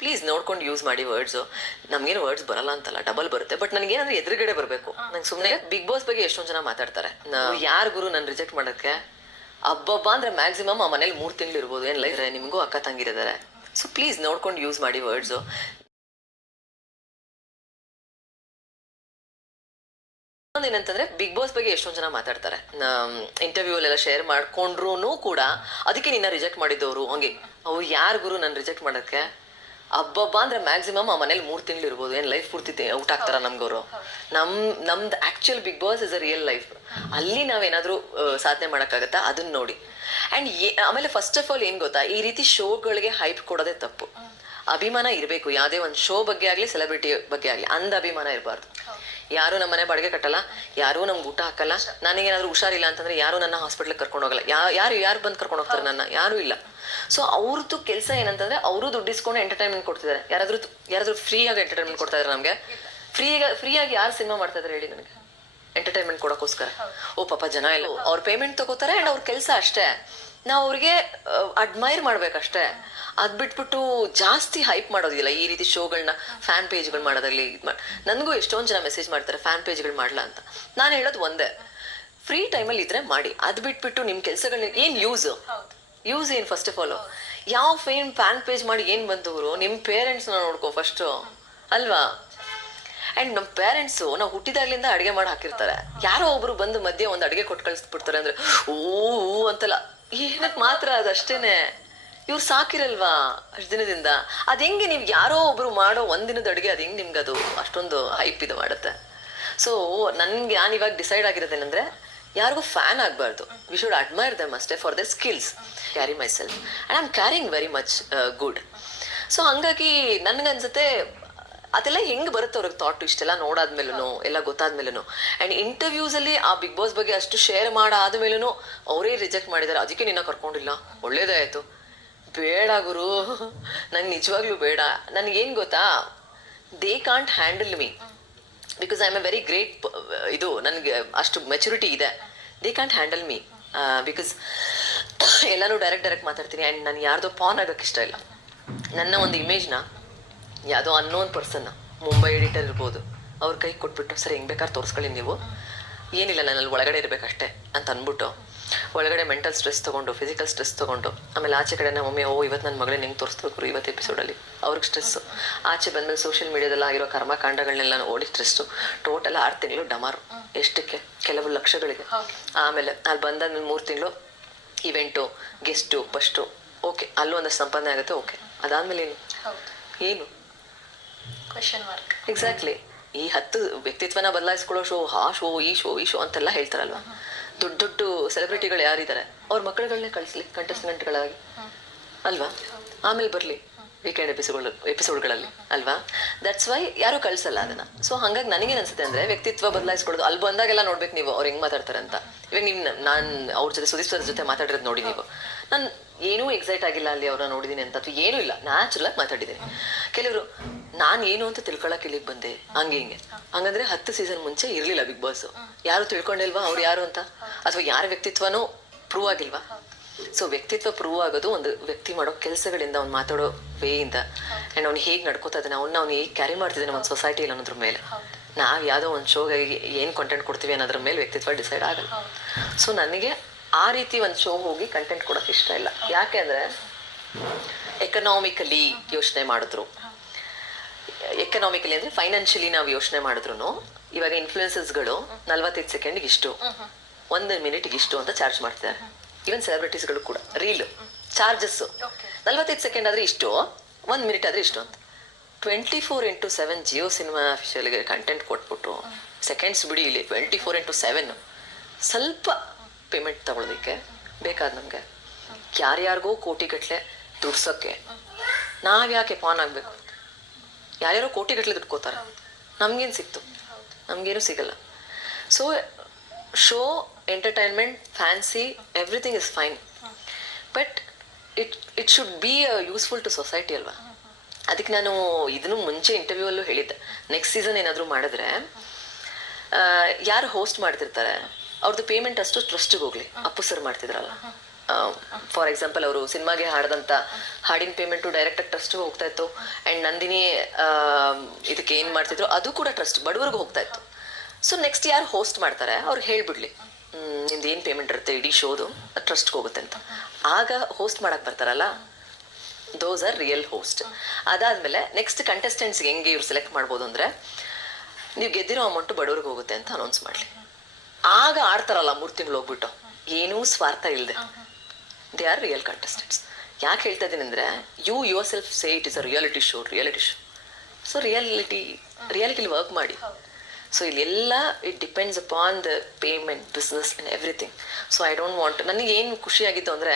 Please ನೋಡ್ಕೊಂಡು use ಮಾಡಿ words. ನಮ್ಗೇನು ವರ್ಡ್ಸ್ ಬರಲ್ಲ ಅಂತಲ್ಲ, ಡಬಲ್ ಬರುತ್ತೆ. ಬಟ್ ನನಗೇನಂದ್ರೆ ಎದುರುಗಡೆ ಬರಬೇಕು. ನಂಗೆ ಸುಮ್ಮನೆ ಬಿಗ್ ಬಾಸ್ ಬಗ್ಗೆ ಎಷ್ಟೊಂದು ಜನ ಮಾತಾಡ್ತಾರೆ. ಯಾರು ಗುರು ನಾನು ರಿಜೆಕ್ಟ್ ಮಾಡೋಕ್ಕೆ? ಹಬ್ಬಬ್ಬ ಅಂದ್ರೆ ಮ್ಯಾಕ್ಸಿಮಮ್ ಆ ಮನೇಲಿ 3 ತಿಂಗಳು ಇರ್ಬೋದು. ಏನಿಲ್ಲ ಇದ್ರೆ ನಿಮಗೂ ಅಕ್ಕ ತಂಗಿರಿದ್ದಾರೆ. ಸೊ ಪ್ಲೀಸ್ ನೋಡ್ಕೊಂಡು ಯೂಸ್ ಮಾಡಿ ವರ್ಡ್ಸು. ಏನಂತಂದ್ರೆ ಬಿಗ್ ಬಾಸ್ ಬಗ್ಗೆ ಎಷ್ಟೊಂದು ಜನ ಮಾತಾಡ್ತಾರೆ. ಇಂಟರ್ವ್ಯೂ ಅಲ್ಲೆಲ್ಲ ಶೇರ್ ಮಾಡ್ಕೊಂಡ್ರು ಕೂಡ ಅದಕ್ಕೆ ನಿನ್ನ ರಿಜೆಕ್ಟ್ ಮಾಡಿದ್ದವರು ಹಂಗೆ. ಅವ್ರು ಯಾರು ಗುರು ನಾನು ರಿಜೆಕ್ಟ್ ಮಾಡೋಕ್ಕೆ? ಹಬ್ಬಬ್ಬ ಅಂದ್ರೆ ಮ್ಯಾಕ್ಸಿಮಮ್ ಆ ಮನೇಲಿ 3 ತಿಂಗಳು ಇರ್ಬೋದು. ಏನ್ ಲೈಫ್ ಪೂರ್ತಿ ಔಟ್ ಆಗ್ತಾರ ನಮ್ಗವರು? ನಮ್ದು actual Bigg Boss is a real life. ಅಲ್ಲಿ ನಾವೇನಾದ್ರೂ ಸಾಧನೆ ಮಾಡೋಕ್ಕಾಗತ್ತಾ? ಅದನ್ನ ನೋಡಿ. ಅಂಡ್ ಆಮೇಲೆ ಫಸ್ಟ್ ಆಫ್ ಆಲ್ ಏನ್ ಗೊತ್ತಾ, ಈ ರೀತಿ ಶೋಗಳಿಗೆ ಹೈಪ್ ಕೊಡೋದೇ ತಪ್ಪು. ಅಭಿಮಾನ ಇರಬೇಕು. ಯಾವುದೇ ಒಂದು ಶೋ ಬಗ್ಗೆ ಆಗಲಿ, ಸೆಲೆಬ್ರಿಟಿ ಬಗ್ಗೆ ಆಗಲಿ, ಅಂದ ಅಭಿಮಾನ ಇರಬಾರ್ದು. ಯಾರು ನಮ್ಮ ಮನೆ ಬಾಡಿಗೆ ಕಟ್ಟಲ್ಲ, ಯಾರು ನಮ್ಗೆ ಊಟ ಹಾಕಲ್ಲ. ನನಗೇನಾದ್ರೂ ಹುಷಾರಿಲ್ಲ ಅಂತಂದ್ರೆ ಯಾರು ನನ್ನ ಹಾಸ್ಪಿಟ್ಲಿಗೆ ಕರ್ಕೊಂಡು ಹೋಗಲ್ಲ. ಯಾರು ಬಂದು ಕರ್ಕೊಂಡು ಹೋಗ್ತಾರೆ ನನ್ನ? ಯಾರು ಇಲ್ಲ. ಸೊ ಅವ್ರದ್ದು ಕೆಲಸ ಏನಂತಂದ್ರೆ ಅವರು ದುಡ್ಡಿಸ್ಕೊಂಡು ಎಂಟರ್ಟೈನ್ಮೆಂಟ್ ಕೊಡ್ತಿದ್ದಾರೆ. ಯಾರಾದ್ರೂ ಫ್ರೀಯಾಗಿ ಎಂಟರ್ಟೈನ್ಮೆಂಟ್ ಕೊಡ್ತಾ ಇದ್ದಾರೆ ನಮಗೆ? ಫ್ರೀಯಾಗಿ ಯಾರು ಸಿನಿಮಾ ಮಾಡ್ತಾ ಇದಾರೆ ಹೇಳಿ ನನಗೆ? ಎಂಟರ್ಟೈನ್ಮೆಂಟ್ ಕೊಡೋಕ್ಕೋಸ್ಕರ. ಓ ಪಾಪ ಜನ ಎಲ್ಲ ಅವ್ರ ಪೇಮೆಂಟ್ ತಗೋತಾರೆ ಅಂಡ್ ಅವ್ರ ಕೆಲಸ ಅಷ್ಟೇ. ನಾವು ಅವ್ರಿಗೆ ಅಡ್ಮೈರ್ ಮಾಡ್ಬೇಕಷ್ಟೇ. ಅದ್ ಬಿಟ್ಬಿಟ್ಟು ಜಾಸ್ತಿ ಹೈಪ್ ಮಾಡೋದಿಲ್ಲ. ಈ ರೀತಿ ಶೋಗಳನ್ನ ಫ್ಯಾನ್ ಪೇಜ್ಗಳು ಮಾಡೋದಾಗ್ಲಿ. ನನಗೂ ಎಷ್ಟೊಂದು ಜನ ಮೆಸೇಜ್ ಮಾಡ್ತಾರೆ ಫ್ಯಾನ್ ಪೇಜ್ಗಳು ಮಾಡ್ಲಾ ಅಂತ. ನಾನು ಹೇಳೋದು ಒಂದೇ, ಫ್ರೀ ಟೈಮಲ್ಲಿ ಇದ್ರೆ ಮಾಡಿ. ಅದ್ ಬಿಟ್ಬಿಟ್ಟು ನಿಮ್ ಕೆಲ್ಸಗಳನ್ನ ಏನ್ ಯೂಸ್ ಏನ್? ಫಸ್ಟ್ ಆಫ್ ಆಲ್ ಯಾವ ಫ್ಯಾನ್ ಪೇಜ್ ಮಾಡಿ ಏನ್ ಬಂದವರು? ನಿಮ್ ಪೇರೆಂಟ್ಸ್ ನೋಡ್ಕೋ ಫಸ್ಟ್ ಅಲ್ವಾ? ಅಂಡ್ ನಮ್ ಪೇರೆಂಟ್ಸು ನಾವು ಹುಟ್ಟಿದಾಗ್ಲಿಂದ ಅಡಿಗೆ ಮಾಡಿ ಹಾಕಿರ್ತಾರೆ. ಯಾರೋ ಒಬ್ರು ಬಂದು ಮಧ್ಯೆ ಒಂದು ಅಡಿಗೆ ಕೊಟ್ಟು ಕಳಿಸ್ಬಿಡ್ತಾರೆ ಅಂದ್ರೆ ಓ ಅಂತಲ್ಲ. ಏನಕ್ ಮಾತ್ರ ಅದಷ್ಟೇನೆ. ಇವ್ರು ಸಾಕಿರಲ್ವಾ ಅಷ್ಟು ದಿನದಿಂದ? ಅದ್ ಹೆಂಗೆ ನೀವು ಯಾರೋ ಒಬ್ರು ಮಾಡೋ ಒಂದಿನದ ಅಡುಗೆ ಅದ್ ಹೆಂಗ್ ನಿಮ್ಗೆ ಅದು ಅಷ್ಟೊಂದು ಹೈಪ್ ಇದು ಮಾಡುತ್ತೆ? ಸೊ ನಾನು ಇವಾಗ ಡಿಸೈಡ್ ಆಗಿರೋದೇನಂದ್ರೆ, ಯಾರಿಗೂ ಫ್ಯಾನ್ ಆಗಬಾರ್ದು. ವಿ ಶುಡ್ ಅಡ್ಮೈರ್ ದಮ್ ಅಷ್ಟೇ for their skills. Carry myself and I am carrying very much good. So ಹಂಗಾಗಿ ನನ್ಗನ್ಸುತ್ತೆ ಅದೆಲ್ಲ ಹೆಂಗ್ ಬರುತ್ತೆ ಅವ್ರಿಗೆ ಥಾಟ್ ಇಷ್ಟೆಲ್ಲ ನೋಡಾದ್ಮೇಲೂ, ಎಲ್ಲ ಗೊತ್ತಾದ್ಮೇಲೂ. ಅಂಡ್ ಇಂಟರ್ವ್ಯೂಸ್ ಅಲ್ಲಿ ಆ ಬಿಗ್ ಬಾಸ್ ಬಗ್ಗೆ ಅಷ್ಟು ಶೇರ್ ಮಾಡಾದ್ಮೇಲೂ ಅವರೇ ರಿಜೆಕ್ಟ್ ಮಾಡಿದ್ದಾರೆ. ಅದಕ್ಕೆ ನಿನ್ನ ಕರ್ಕೊಂಡಿಲ್ಲ, ಒಳ್ಳೇದೇ ಆಯ್ತು. ಬೇಡ ಗುರು, ನಂಗೆ ನಿಜವಾಗ್ಲೂ ಬೇಡ. ನನಗೇನು ಗೊತ್ತಾ, they can't handle me because I am A very great. ಇದು ನನಗೆ ಅಷ್ಟು ಮೆಚುರಿಟಿ ಇದೆ. They can't handle me because ಎಲ್ಲನೂ ಡೈರೆಕ್ಟ್ ಮಾತಾಡ್ತೀನಿ. ಆ್ಯಂಡ್ ನಾನು ಯಾರ್ದೋ ಪಾನ್ ಆಗೋಕ್ಕೆ ಇಷ್ಟ ಇಲ್ಲ. ನನ್ನ ಒಂದು ಇಮೇಜ್ನ ಯಾವುದೋ ಅನ್ನೋನ್ ಪರ್ಸನ್ನ, ಮುಂಬೈ ಎಡಿಟರ್ ಇರ್ಬೋದು, ಅವ್ರ ಕೈ ಕೊಟ್ಬಿಟ್ಟು ಸರಿ ಹೆಂಗೆ ಬೇಕಾದ್ರೆ ತೋರಿಸ್ಕೊಳ್ಳಿ ನೀವು, ಏನಿಲ್ಲ ನನ್ನಲ್ಲಿ ಒಳಗಡೆ ಇರಬೇಕಷ್ಟೇ ಅಂತ ಅಂದ್ಬಿಟ್ಟು ಒಳಗಡೆ ಮೆಂಟಲ್ ಸ್ಟ್ರೆಸ್ ತೊಗೊಂಡು, ಫಿಸಿಕಲ್ ಸ್ಟ್ರೆಸ್ ತೊಗೊಂಡು, ಆಮೇಲೆ ಆಚೆ ಕಡೆ ನಮ್ಮ ಮಮ್ಮಿ ಇವತ್ತು ನನ್ನ ಮಗಳನ್ನ ಹೆಂಗೆ ತೋರಿಸ್ಬೇಕು ಇವತ್ತು ಎಪಿಸೋಡಲ್ಲಿ, ಅವ್ರಿಗೆ ಸ್ಟ್ರೆಸ್ಸು. ಆಚೆ ಬಂದಮೇಲೆ ಸೋಷಿಯಲ್ ಮೀಡಿಯಾದಲ್ಲಿ ಆಗಿರೋ ಕರ್ಮಕಾಂಡಗಳನ್ನೆಲ್ಲ ಓಡಿ ಸ್ಟ್ರೆಸ್ಸು. ಟೋಟಲ್ 6 ತಿಂಗಳು ಡಮಾರು. ಎಷ್ಟಕ್ಕೆ? ಕೆಲವು ಲಕ್ಷಗಳಿಗೆ. ಆಮೇಲೆ ಅಲ್ಲಿ ಬಂದಾದ್ಮೇಲೆ 3 ತಿಂಗಳು ಇವೆಂಟು, ಗೆಸ್ಟು, ಫಸ್ಟು, ಓಕೆ ಅಲ್ಲೂ ಒಂದಷ್ಟು ಸಂಪಾದನೆ ಆಗುತ್ತೆ. ಓಕೆ ಅದಾದ್ಮೇಲೆ ಏನು ಎಕ್ಸಾಕ್ಟ್ಲಿ ಈ 10 ವ್ಯಕ್ತಿತ್ವನ ಬದಲಾಯಿಸ್ಕೊಳ್ಳೋ ಶೋ, ಆ ಶೋ, ಈ ಶೋ ಅಂತೆಲ್ಲ ಹೇಳ್ತಾರಲ್ವಾ. ದೊಡ್ಡ ಸೆಲೆಬ್ರಿಟಿಗಳು ಯಾರಿದ್ದಾರೆ, ಅವ್ರ ಮಕ್ಕಳುಗಳನ್ನೇ ಕಳಿಸ್ಲಿ ಕಂಟೆಸ್ಟೆಂಟ್ಗಳಾಗಿ ಅಲ್ವಾ, ಆಮೇಲೆ ಬರಲಿ ವೀಕೆಂಡ್ ಎಪಿಸೋಡ್ಗಳಲ್ಲಿ ಅಲ್ವಾ. ದಟ್ಸ್ ವೈ ಯಾರು ಕಳ್ಸಲ್ಲ ಅದನ್ನ. ಸೊ ಹಂಗಾಗಿ ನನಗೇನು ಅನ್ಸುತ್ತೆ ಅಂದ್ರೆ, ವ್ಯಕ್ತಿತ್ವ ಬದಲಾಯಿಸ್ಕೊಳ್ಳೋದು. ಅಲ್ಲಿ ಬಂದಾಗೆಲ್ಲ ನೋಡ್ಬೇಕು ನೀವು ಅವ್ರು ಹೆಂಗ್ ಮಾತಾಡ್ತಾರೆ ಅಂತ. ಇವಾಗ ನೀವು ನಾನು ಅವ್ರ ಜೊತೆ ಸುದೀಪ್ ಸರ್ ಜೊತೆ ಮಾತಾಡಿರೋದು ನೋಡಿ ನೀವು. ನಾನು ಏನೂ ಎಕ್ಸೈಟ್ ಆಗಿಲ್ಲ ಅಲ್ಲಿ ಅವ್ರನ್ನ ನೋಡಿದೀನಿ ಅಂತ, ಅಥವಾ ಏನೂ ಇಲ್ಲ, ನ್ಯಾಚುರಲ್ ಆಗಿ ಮಾತಾಡಿದ್ದೀನಿ. ಕೆಲವರು ನಾನು ಏನು ಅಂತ ತಿಳ್ಕೊಳಕ್ಕೆ ಇಲ್ಲಿಗೆ ಬಂದೆ ಹಿಂಗೆ. ಹಂಗಂದ್ರೆ 10 ಸೀಸನ್ ಮುಂಚೆ ಇರ್ಲಿಲ್ಲ ಬಿಗ್ ಬಾಸ್. ಯಾರು ತಿಳ್ಕೊಂಡಿಲ್ವಾ ಅವ್ರು ಯಾರು ಅಂತ? ಅಥವಾ ಯಾರ ವ್ಯಕ್ತಿತ್ವನೂ ಪ್ರೂವ್ ಆಗಿಲ್ವಾ? ಸೊ ವ್ಯಕ್ತಿತ್ವ ಪ್ರೂವ್ ಆಗೋದು ಒಂದು ವ್ಯಕ್ತಿ ಮಾಡೋ ಕೆಲಸಗಳಿಂದ, ಅವ್ನು ಮಾತಾಡೋ ವೇಯಿಂದ, ಆ್ಯಂಡ್ ಅವ್ನು ಹೇಗೆ ನಡ್ಕೋತಾ ಇದ್ದಾನೆ, ಅವ್ನು ಹೇಗೆ ಕ್ಯಾರಿ ಮಾಡ್ತಿದ್ದಾನೆ ಒಂದು ಸೊಸೈಟಿಲಿ ಅನ್ನೋದ್ರ ಮೇಲೆ. ನಾವು ಯಾವುದೋ ಒಂದು ಶೋಗೆ ಏನು ಕಂಟೆಂಟ್ ಕೊಡ್ತೀವಿ ಅನ್ನೋದ್ರ ಮೇಲೆ ವ್ಯಕ್ತಿತ್ವ ಡಿಸೈಡ್ ಆಗಲ್ಲ. ಸೊ ನನಗೆ ಆ ರೀತಿ ಒಂದು ಶೋ ಹೋಗಿ ಕಂಟೆಂಟ್ ಕೊಡೋಕೆ ಇಷ್ಟ ಇಲ್ಲ. ಯಾಕೆ ಅಂದರೆ, ಎಕನಾಮಿಕಲಿ ಯೋಚನೆ ಮಾಡಿದ್ರು, ಎಕನಾಮಿಕಲಿ ಅಂದರೆ ಫೈನಾನ್ಷಿಯಲಿ ನಾವು ಯೋಚನೆ ಮಾಡಿದ್ರು, ಇವಾಗ ಇನ್ಫ್ಲೂಯೆನ್ಸಸ್ಗಳು 45 ಸೆಕೆಂಡ್ಗೆ ಇಷ್ಟು, 1 ಮಿನಿಟ್ಗೆ ಇಷ್ಟು ಅಂತ ಚಾರ್ಜ್ ಮಾಡ್ತಿದ್ದಾರೆ. ಈವನ್ ಸೆಲೆಬ್ರಿಟೀಸ್ಗಳು ಕೂಡ ರೀಲ್ ಚಾರ್ಜಸ್ಸು 45 ಸೆಕೆಂಡ್ ಆದರೆ ಇಷ್ಟು, 1 ಮಿನಿಟ್ ಆದರೆ ಇಷ್ಟು ಅಂತ. 24x7 ಜಿಯೋ ಸಿನಿಮಾ ಅಫಿಷಿಯಲ್ಗೆ ಕಂಟೆಂಟ್ ಕೊಟ್ಬಿಟ್ಟು, ಸೆಕೆಂಡ್ಸ್ ಬಿಡಿ, ಇಲ್ಲಿ 24x7 ಸ್ವಲ್ಪ ಪೇಮೆಂಟ್ ತಗೊಳ್ಳೋದಕ್ಕೆ ಬೇಕಾದ ನಮಗೆ. ಯಾರ್ಯಾರಿಗೋ ಕೋಟಿಗಟ್ಟಲೆ ದುಡ್ಸೋಕ್ಕೆ ನಾವ್ಯಾಕೆ ಪಾನ್ ಆಗಬೇಕು? ಯಾರ್ಯಾರೋ ಕೋಟಿಗಟ್ಟಲೆ ದುಡ್ಕೋತಾರೆ, ನಮ್ಗೇನು ಸಿಕ್ತು? ನಮಗೇನು ಸಿಗಲ್ಲ. So show, entertainment, fancy, everything is fine, but it should be useful to society ಅಲ್ವಾ. ಅದಕ್ಕೆ ನಾನು ಇದನ್ನು ಮುಂಚೆ ಇಂಟರ್ವ್ಯೂ ಅಲ್ಲೂ ಹೇಳಿದ್ದೆ, ನೆಕ್ಸ್ಟ್ ಸೀಸನ್ ಏನಾದರೂ ಮಾಡಿದ್ರೆ ಯಾರು ಹೋಸ್ಟ್ ಮಾಡ್ತಿರ್ತಾರೆ ಅವ್ರದ್ದು ಪೇಮೆಂಟ್ ಅಷ್ಟು ಟ್ರಸ್ಟಿಗೆ ಹೋಗ್ಲಿ. ಅಪ್ಪು ಸರ್ ಮಾಡ್ತಿದ್ರಲ್ಲ, ಫಾರ್ ಎಕ್ಸಾಂಪಲ್ ಅವರು ಸಿನಿಮಾಗೆ ಹಾಡಿದಂಥ ಹಾಡಿನ ಪೇಮೆಂಟು ಡೈರೆಕ್ಟಾಗಿ ಟ್ರಸ್ಟ್ಗೆ ಹೋಗ್ತಾ ಇತ್ತು. ಆ್ಯಂಡ್ ನಂದಿನಿ ಇದಕ್ಕೆ ಏನು ಮಾಡ್ತಿದ್ರು ಅದು ಕೂಡ ಟ್ರಸ್ಟ್ ಬಡವರಿಗೆ ಹೋಗ್ತಾ ಇತ್ತು. ಸೊ ನೆಕ್ಸ್ಟ್ ಯಾರು ಹೋಸ್ಟ್ ಮಾಡ್ತಾರೆ ಅವ್ರಿಗೆ ಹೇಳ್ಬಿಡ್ಲಿ ನಿಮ್ದು ಏನು ಪೇಮೆಂಟ್ ಇರುತ್ತೆ ಇಡೀ ಶೋದು ಟ್ರಸ್ಟ್ಗೆ ಹೋಗುತ್ತೆ ಅಂತ. ಆಗ ಹೋಸ್ಟ್ ಮಾಡಕ್ಕೆ ಬರ್ತಾರಲ್ಲ, ದೋಸ್ ಆರ್ ರಿಯಲ್ ಹೋಸ್ಟ್. ಅದಾದಮೇಲೆ ನೆಕ್ಸ್ಟ್ ಕಂಟೆಸ್ಟೆಂಟ್ಸ್ಗೆ ಹೆಂಗೆ ಇವ್ರು ಸೆಲೆಕ್ಟ್ ಮಾಡ್ಬೋದು ಅಂದರೆ, ನೀವು ಗೆದ್ದಿರೋ ಅಮೌಂಟು ಬಡವ್ರಿಗೆ ಹೋಗುತ್ತೆ ಅಂತ ಅನೌನ್ಸ್ ಮಾಡಲಿ. ಆಗ ಆಡ್ತಾರಲ್ಲ 3 ತಿಂಗಳು ಹೋಗ್ಬಿಟ್ಟು, ಏನೂ ಸ್ವಾರ್ಥ ಇಲ್ಲದೆ. They are real contestants. ಯಾಕೆ ಹೇಳ್ತಾ ಇದ್ದೀನಿ ಅಂದರೆ, you yourself say it is a reality show. So ರಿಯಾಲಿಟಿಲಿ ವರ್ಕ್ ಮಾಡಿ. ಸೊ ಇಲ್ಲೆಲ್ಲ it depends upon the payment, business and everything. So I don't want, ನನಗೆ ಏನು ಖುಷಿಯಾಗಿತ್ತು ಅಂದರೆ,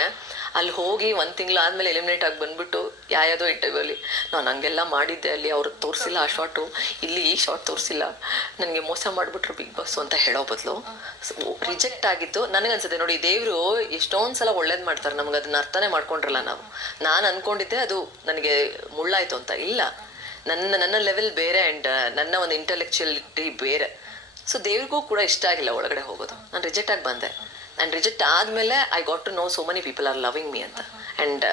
ಅಲ್ಲಿ ಹೋಗಿ 1 ತಿಂಗಳು ಆದಮೇಲೆ ಎಲಿಮಿನೇಟ್ ಆಗಿ ಬಂದುಬಿಟ್ಟು ಯಾವುದೋ ಇಂಟರ್ವ್ಯೂಲಿ ನಾನು ಹಂಗೆಲ್ಲ ಮಾಡಿದ್ದೆ, ಅಲ್ಲಿ ಅವ್ರು ತೋರಿಸಿಲ್ಲ ಆ ಶಾರ್ಟು, ಇಲ್ಲಿ ಈ ಶಾರ್ಟ್ ತೋರಿಸಿಲ್ಲ, ನನಗೆ ಮೋಸ ಮಾಡಿಬಿಟ್ರು ಬಿಗ್ ಬಾಸ್ ಅಂತ ಹೇಳೋ ಬದಲು ರಿಜೆಕ್ಟ್ ಆಗಿತ್ತು. ನನಗನ್ಸುತ್ತೆ ನೋಡಿ, ದೇವರು ಎಷ್ಟೊಂದು ಸಲ ಒಳ್ಳೇದು ಮಾಡ್ತಾರೆ, ನಮ್ಗೆ ಅದನ್ನ ಅರ್ಥನೇ ಮಾಡ್ಕೊಂಡ್ರಲ್ಲ ನಾವು. ನಾನು ಅಂದ್ಕೊಂಡಿದ್ದೆ ಅದು ನನಗೆ ಮುಳ್ಳಾಯಿತು ಅಂತ. ಇಲ್ಲ, ನನ್ನ ಲೆವೆಲ್ ಬೇರೆ ಆ್ಯಂಡ್ ನನ್ನ ಒಂದು ಇಂಟೆಲೆಕ್ಚುಯಲಿಟಿ ಬೇರೆ. ಸೊ ದೇವ್ರಿಗೂ ಕೂಡ ಇಷ್ಟ ಆಗಿಲ್ಲ ಒಳಗಡೆ ಹೋಗೋದು. ನಾನು ರಿಜೆಕ್ಟ್ ಆಗಿ ಬಂದೆ. ಆ್ಯಂಡ್ ರಿಜೆಕ್ಟ್ ಆದಮೇಲೆ I got to know so many people are loving me ಅಂತ. ಆ್ಯಂಡ್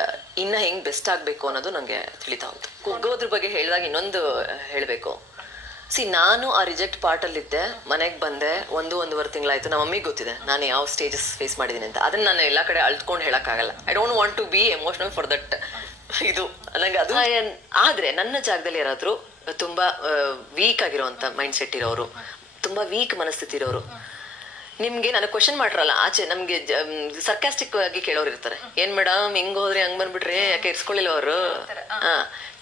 ಇನ್ನು ಹೆಂಗೆ ಬೆಸ್ಟ್ ಆಗಬೇಕು ಅನ್ನೋದು ನನಗೆ ತಿಳಿತಾ ಹೋಗ್ತು. ಕುಗ್ಗೋದ್ರ ಬಗ್ಗೆ ಹೇಳಿದಾಗ ಇನ್ನೊಂದು ಹೇಳಬೇಕು. ನಾನು ಆ ರಿಜೆಕ್ಟ್ ಪಾರ್ಟಲ್ಲಿದ್ದೆ, ಮನೆಗೆ ಬಂದೆ, 1-1.5 ತಿಂಗಳಾಯಿತು. ನಮ್ಮ ಮಮ್ಮಿಗೆ ಗೊತ್ತಿದೆ ನಾನು ಯಾವ ಸ್ಟೇಜಸ್ ಫೇಸ್ ಮಾಡಿದ್ದೀನಿ ಅಂತ. ಅದನ್ನು ನಾನು ಎಲ್ಲ ಕಡೆ ಅಳ್ತ್ಕೊಂಡು ಹೇಳೋಕ್ಕಾಗಲ್ಲ. I don't want to be emotional for that. ಇದು ನಂಗೆ ಅದು. ಆದರೆ ನನ್ನ ಜಾಗದಲ್ಲಿ ಯಾರಾದರೂ ತುಂಬ ವೀಕ್ ಆಗಿರೋವಂಥ ಮೈಂಡ್ ಸೆಟ್ ಇರೋರು, ತುಂಬ ವೀಕ್ ಮನಸ್ಥಿತಿ ಇರೋರು, ನಿಮ್ಗೆ ನನಗೆ ಕ್ವಶನ್ ಮಾಡ್ರಲ್ಲ ಆಚೆ, ನಮ್ಗೆ ಸರ್ಕಾಸ್ಟಿಕ್ ಆಗಿ ಕೇಳೋರು ಇರ್ತಾರೆ. ಏನ್ ಮೇಡಮ್ ಹಿಂಗ್ ಹೋದ್ರಿ, ಹಂಗ್ ಬಂದ್ಬಿಟ್ರಿ, ಯಾಕೆ ಇರ್ಸ್ಕೊಳ್ಳಿಲ್ಲ ಅವರು,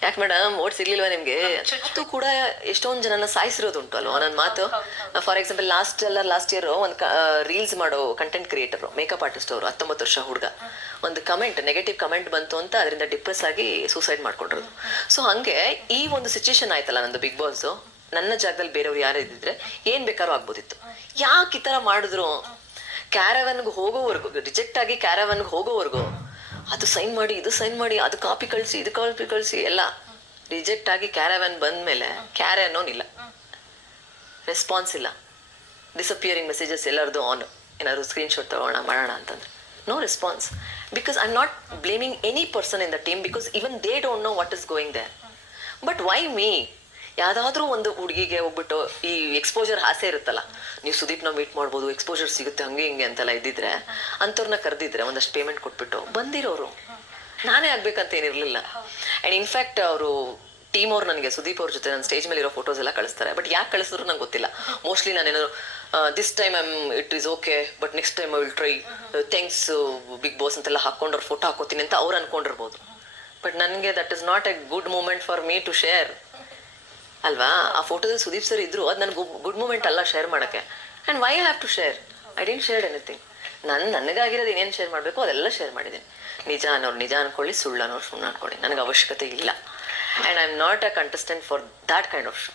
ಯಾಕೆ ಮೇಡಮ್ ಓಟ್ ಸಿಗ್ಲಿಲ್ವಾ ನಿಮ್ಗೆ? ಅದು ಕೂಡ ಎಷ್ಟೊಂದು ಜನನ ಸಾಯಿಸಿರೋದುಂಟು ಅಲ್ವಾ ನನ್ನ ಮಾತು. ಫಾರ್ ಎಕ್ಸಾಂಪಲ್ ಲಾಸ್ಟ್ ಇಯರ್ ಒಂದು ರೀಲ್ಸ್ ಮಾಡೋ ಕಂಟೆಂಟ್ ಕ್ರಿಯೇಟರ್, ಮೇಕಪ್ ಆರ್ಟಿಸ್ಟ್ ಅವರು, 19 ವರ್ಷ ಹುಡುಗ, ಒಂದು ನೆಗೆಟಿವ್ ಕಮೆಂಟ್ ಬಂತು ಅಂತ ಅದರಿಂದ ಡಿಪ್ರೆಸ್ ಆಗಿ ಸೂಸೈಡ್ ಮಾಡ್ಕೊಂಡಿರೋದು. ಸೊ ಹಂಗೆ ಈ ಒಂದು ಸಿಚುವೇಶನ್ ಆಯ್ತಲ್ಲ ನಂದು ಬಿಗ್ ಬಾಸ್. ನನ್ನ ಜಾಗದಲ್ಲಿ ಬೇರೆಯವ್ರು ಯಾರು ಇದ್ದಿದ್ರೆ ಏನ್ ಬೇಕಾದ್ರೂ ಆಗ್ಬೋದಿತ್ತು. ಯಾಕೆ ಈ ಥರ ಮಾಡಿದ್ರು? ಕ್ಯಾರವನ್ಗೆ ಹೋಗೋವರೆಗೂ, ರಿಜೆಕ್ಟ್ ಆಗಿ ಕ್ಯಾರವನ್ಗೆ ಹೋಗೋವರೆಗೂ ಅದು ಸೈನ್ ಮಾಡಿ, ಇದು ಸೈನ್ ಮಾಡಿ, ಅದು ಕಾಪಿ ಕಳಿಸಿ, ಇದು ಕಾಪಿ ಕಳಿಸಿ ಎಲ್ಲ. ರಿಜೆಕ್ಟ್ ಆಗಿ ಕ್ಯಾರವನ್ ಬಂದ್ಮೇಲೆ ಕ್ಯಾರೆ ಅನ್ನೋನಿಲ್ಲ, ರೆಸ್ಪಾನ್ಸ್ ಇಲ್ಲ, ಡಿಸಪಿಯರಿಂಗ್ ಮೆಸೇಜಸ್ ಎಲ್ಲರದು ಆನ್. ಏನಾದ್ರು ಸ್ಕ್ರೀನ್ಶಾಟ್ ತಗೋಣ ಮಾಡೋಣ ಅಂತಂದ್ರೆ no response. Because I am not blaming any person in the team, because even they don't know what is going there. But why me? ಯಾವುದಾದ್ರೂ ಒಂದು ಹುಡುಗಿಗೆ ಹೋಗ್ಬಿಟ್ಟು ಈ ಎಕ್ಸ್ಪೋಜರ್ ಆಸೆ ಇರುತ್ತಲ್ಲ, ನೀವು ಸುದೀಪ್ನ ಮೀಟ್ ಮಾಡ್ಬೋದು, ಎಕ್ಸ್ಪೋಜರ್ ಸಿಗುತ್ತೆ, ಹಂಗೆ ಹಿಂಗೆ ಅಂತೆಲ್ಲ ಇದ್ದಿದ್ರೆ ಅಂಥವ್ರನ್ನ ಕರೆದಿದ್ರೆ ಒಂದಷ್ಟು ಪೇಮೆಂಟ್ ಕೊಟ್ಬಿಟ್ಟು ಬಂದಿರೋರು, ನಾನೇ ಆಗ್ಬೇಕಂತ ಏನಿರಲಿಲ್ಲ. ಆ್ಯಂಡ್ ಇನ್ಫ್ಯಾಕ್ಟ್ ಅವರು ಟೀಮ್ ಅವ್ರು ನನಗೆ ಸುದೀಪ್ ಅವ್ರ ಜೊತೆ ನನ್ನ ಸ್ಟೇಜ್ ಮೇಲೆ ಇರೋ ಫೋಟೋಸ್ ಎಲ್ಲ ಕಳಿಸ್ತಾರೆ. ಬಟ್ ಯಾಕೆ ಕಳಿಸಿದ್ರು ನಂಗೆ ಗೊತ್ತಿಲ್ಲ. ಮೋಸ್ಟ್ಲಿ ನಾನೇನಾದ್ರು this time it is okay but next time I will try, thanks Bigg Boss ಅಂತೆಲ್ಲ ಹಾಕ್ಕೊಂಡ್ರೆ ಫೋಟೋ ಹಾಕೋತೀನಿ ಅಂತ ಅವ್ರು ಅನ್ಕೊಂಡಿರ್ಬೋದು. ಬಟ್ ನನಗೆ that is not a good moment for me to share ಅಲ್ವಾ. ಆ ಫೋಟೋದಲ್ಲಿ ಸುದೀಪ್ ಸರ್ ಇದ್ರು, ಅದು ನನಗೆ ಗುಡ್ ಮೂಮೆಂಟ್ ಅಲ್ಲ ಶೇರ್ ಮಾಡೋಕ್ಕೆ. And why have to share? I didn't share anything. ನನಗಾಗಿರೋದು ಏನೇನು ಶೇರ್ ಮಾಡಬೇಕು ಅದೆಲ್ಲ ಶೇರ್ ಮಾಡಿದ್ದೀನಿ. ನಿಜ ಅನ್ನೋರು ನಿಜ ಅನ್ಕೊಳ್ಳಿ, ಸುಳ್ಳು ಅನ್ನೋರು ಸುಳ್ಳು ಅನ್ಕೊಳ್ಳಿ, ನನಗೆ ಅವಶ್ಯಕತೆ ಇಲ್ಲ. And I am not a contestant for that kind of show.